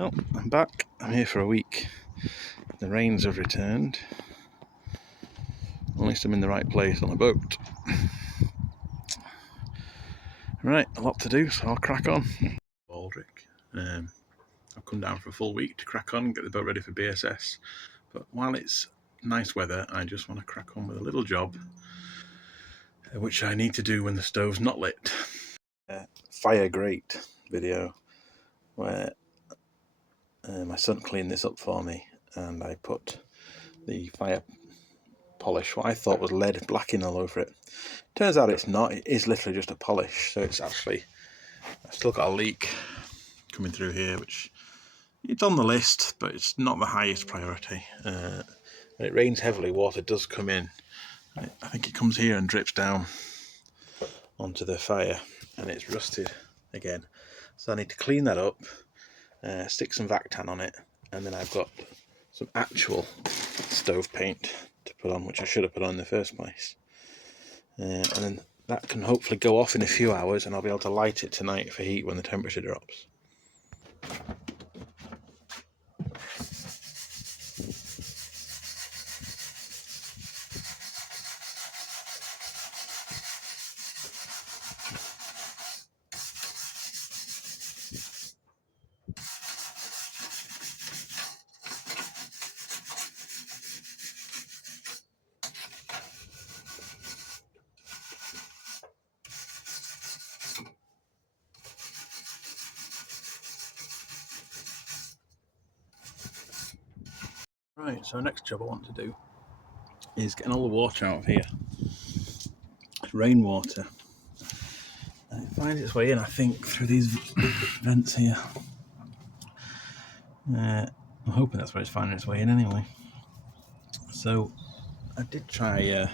Well, I'm back. I'm here for a week. The rains have returned. At least I'm in the right place on a boat. Right, a lot to do, so I'll crack on. Baldrick. I've come down for a full week to crack on, get the boat ready for BSS. But while it's nice weather, I just want to crack on with a little job, which I need to do when the stove's not lit. Fire grate video where my son cleaned this up for me, and I put the fire polish, what I thought was lead blacking all over it. Turns out it's not. It is literally just a polish. So it's actually, I've still got a leak coming through here, which it's on the list, but it's not the highest priority. When it rains heavily, water does come in. I think it comes here and drips down onto the fire, and it's rusted again. So I need to clean that up, stick some Vactan on it, and then I've got some actual stove paint to put on, which I should have put on in the first place. And then that can hopefully go off in a few hours, and I'll be able to light it tonight for heat when the temperature drops. Right, so next job I want to do is getting all the water out of here. It's rainwater. And it finds its way in, I think, through these vents here. I'm hoping that's where it's finding its way in anyway. So I did try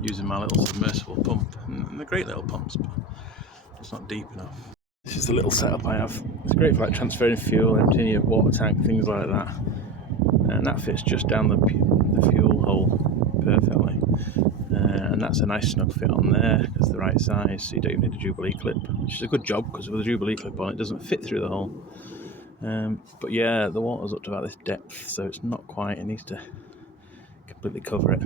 using my little submersible pump, and they're great little pumps, but it's not deep enough. This is the little setup I have. It's great for like transferring fuel, emptying your water tank, things like that. And that fits just down the fuel hole perfectly. And that's a nice snug fit on there, it's the right size, so you don't even need a Jubilee clip, which is a good job because with a Jubilee clip on it doesn't fit through the hole. But yeah, the water's up to about this depth, so it's not quite, it needs to completely cover it.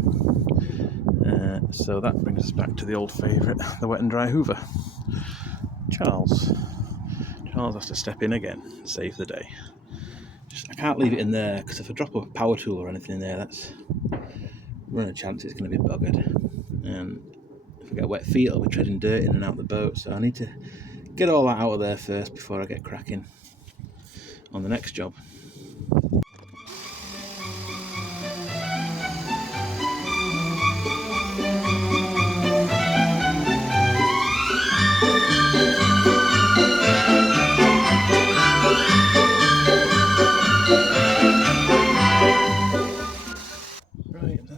So that brings us back to the old favourite, the wet and dry hoover. Charles has to step in again and save the day. I can't leave it in there because if I drop a power tool or anything in there, that's run a chance it's going to be buggered. And if I get wet feet, I'll be treading dirt in and out the boat. So I need to get all that out of there first before I get cracking on the next job.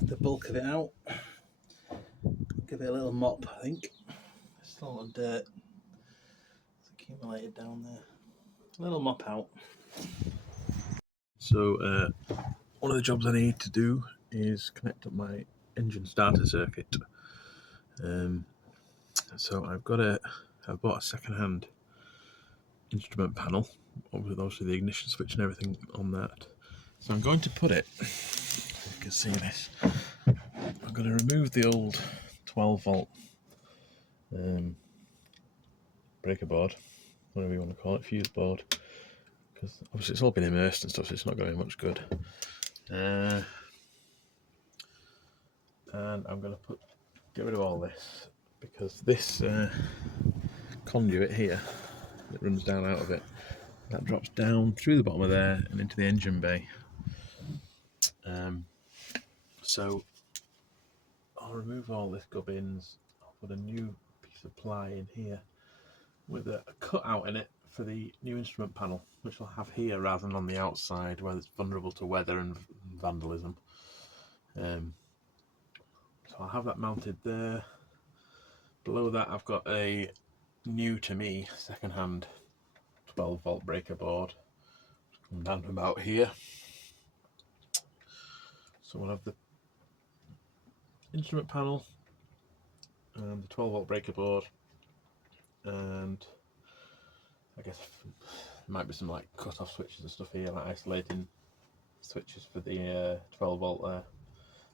The bulk of it out. Give it a little mop, I think. There's still a lot of dirt accumulated down there. A little mop out. So one of the jobs I need to do is connect up my engine starter circuit. So I've bought a second-hand instrument panel with obviously the ignition switch and everything on that. So I'm going to put it, if you can see this, I'm going to remove the old 12 volt breaker board, whatever you want to call it, fuse board, because obviously it's all been immersed and stuff, so it's not going to be much good. And I'm going to get rid of all this, because this conduit here that runs down out of it, that drops down through the bottom of there and into the engine bay. So I'll remove all this gubbins. I'll put a new piece of ply in here with a cutout in it for the new instrument panel, which I'll have here rather than on the outside where it's vulnerable to weather and vandalism. So I'll have that mounted there. Below that I've got a new to me second-hand 12 volt breaker board. Come down to about here. So we'll have the instrument panel and the 12 volt breaker board and I guess there might be some like cut-off switches and stuff here, like isolating switches for the 12 volt there.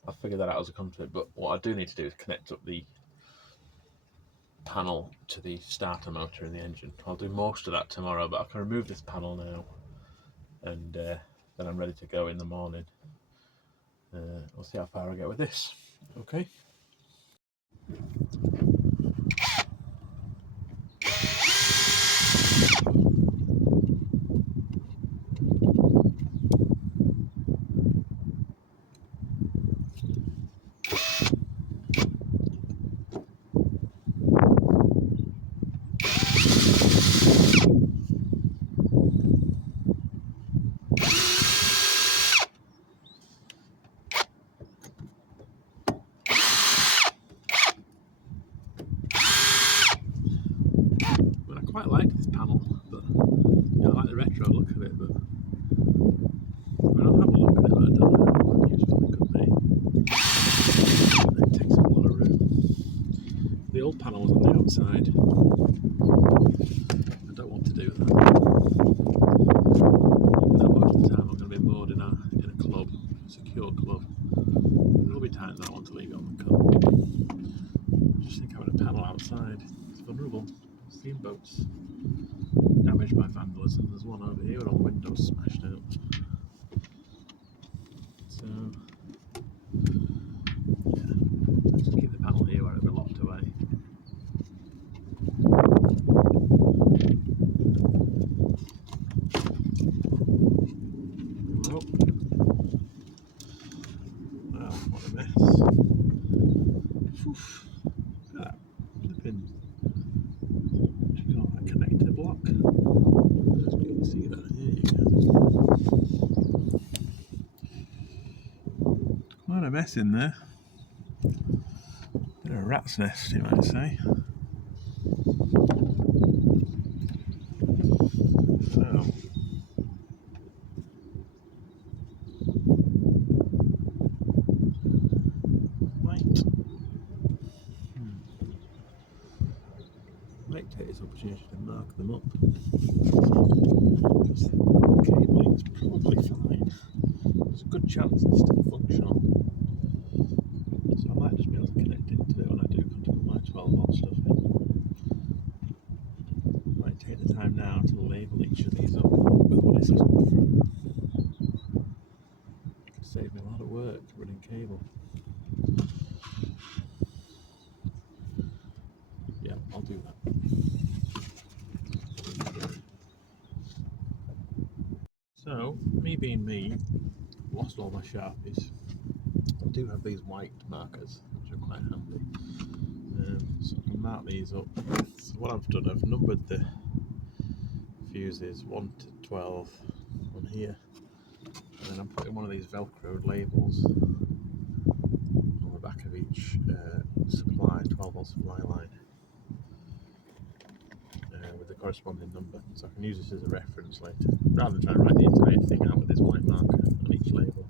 I'll figure that out as I come to it. But what I do need to do is connect up the panel to the starter motor in the engine. I'll do most of that tomorrow, but I can remove this panel now, and then I'm ready to go in the morning. We'll see how far I get with this. Okay. Well, I quite like this panel, but I like the retro look of it. But I'll have a look at it. But I don't know how useful it could be. It takes up a lot of room. The old panel was on the outside. I don't want to do that. Even though most of the time I'm going to be moored in a club, a secure club. There will be times I want to leave it on the cup. I just think having a panel outside is vulnerable. Steamboats damaged by vandalism. There's one over here with all the windows smashed out. So yeah, just keep the panel here where it'll be locked away. Well, what a mess. Oof. Look at that flipping, what do you call that, connector block. You can see that, here you go. Quite a mess in there. Bit of a rat's nest, you might say. So, might take this opportunity to mark them up. Because the cabling's probably fine. There's a good chance it's still functional. So I might just be able to connect into it when I do come to put my 12 volt stuff in. Might take the time now to label each of these up with what it says on the front. Could save me a lot of work running cable. Yeah, I'll do that. So, me being me, lost all my Sharpies. I do have these white markers, which are quite handy. So I can mark these up. So what I've done, I've numbered the fuses 1 to 12 on here, and then I'm putting one of these velcroed labels on the back of each supply, 12 volt supply line, with the corresponding number, so I can use this as a reference later, rather than trying to write the entire thing out with this white marker on each label.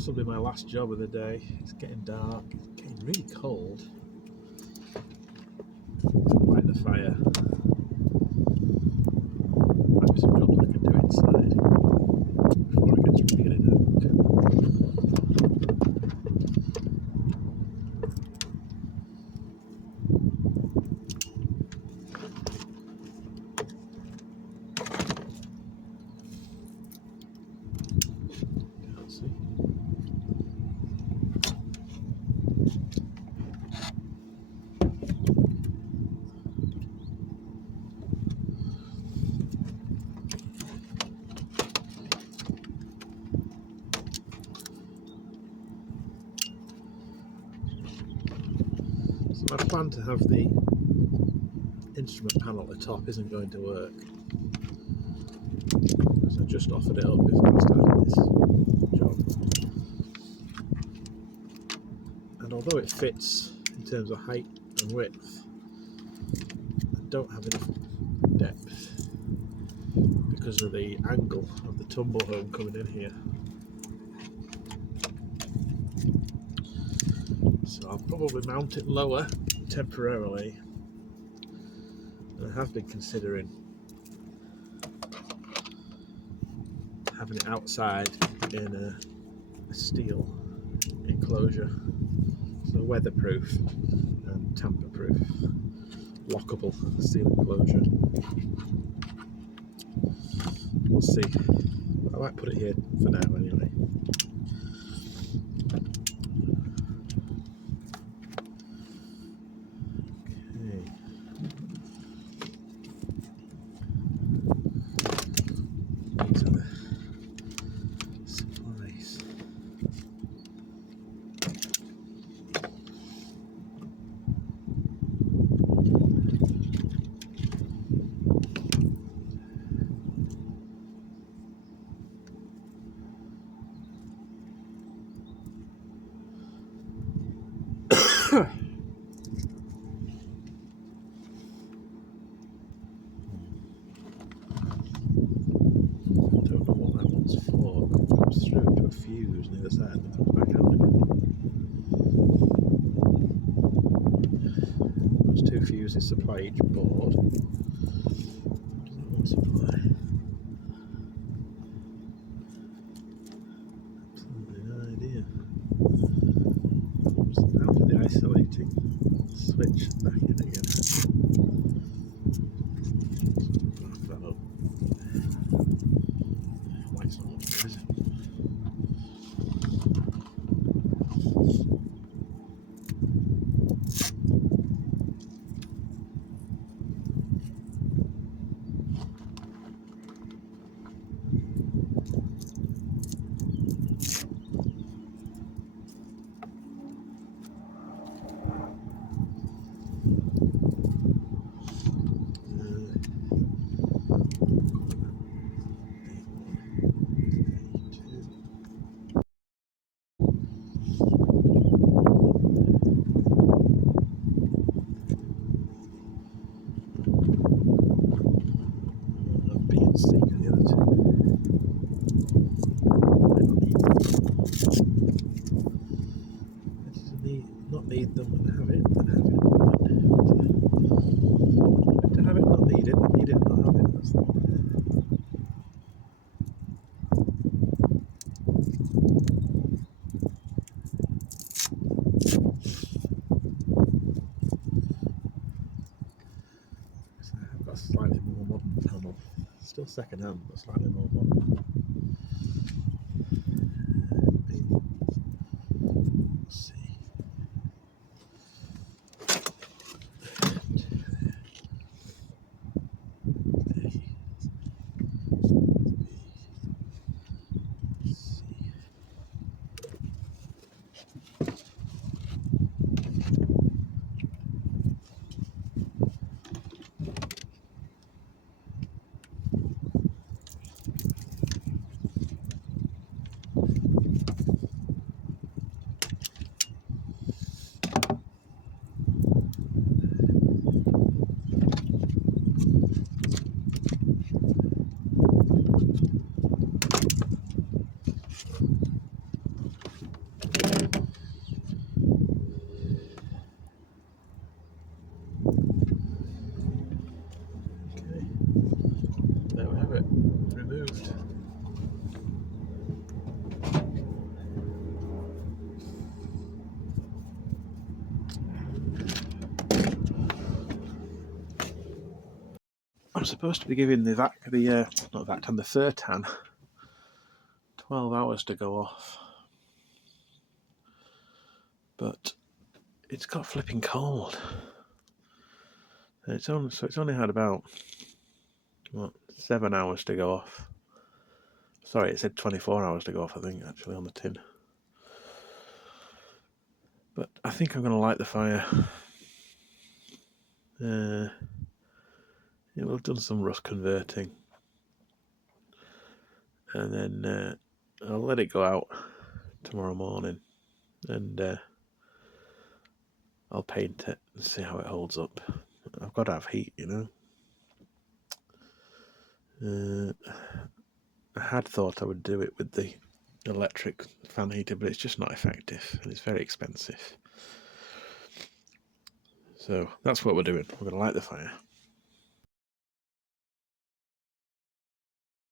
possibly my last job of the day. It's getting dark, it's getting really cold. Light the fire. Might be some jobs I can do inside before it gets really dark. Can't see. So my plan to have the instrument panel at the top isn't going to work, because I just offered it up before I started this job. And although it fits in terms of height and width, I don't have enough depth because of the angle of the tumble home coming in here. So I'll probably mount it lower temporarily, and I have been considering having it outside in a steel enclosure, so weatherproof and tamper-proof, lockable steel enclosure. We'll see. I might put it here for now anyway. Okay. These are the supplies. Through to a fuse on the other side and then comes back out again. Those two fuses supply each board. What does that one supply? Absolutely no idea. Just out of the isolating switch back in again. Wrap that up. Light's not up there, is it? Not need them and have it, and have it. To have it, not need it, need it, not have it. That's the one. So I've got a slightly more modern panel. Still second hand, but slightly more modern. Let's see. I'm supposed to be giving the Furtan 12 hours to go off, but it's got flipping cold. It's only had about 7 hours to go off. Sorry, it said 24 hours to go off, I think, actually, on the tin. But I think I'm going to light the fire. It will have done some rust converting. And then I'll let it go out tomorrow morning. And I'll paint it and see how it holds up. I've got to have heat, you know. I had thought I would do it with the electric fan heater, but it's just not effective and it's very expensive. So that's what we're doing. We're going to light the fire.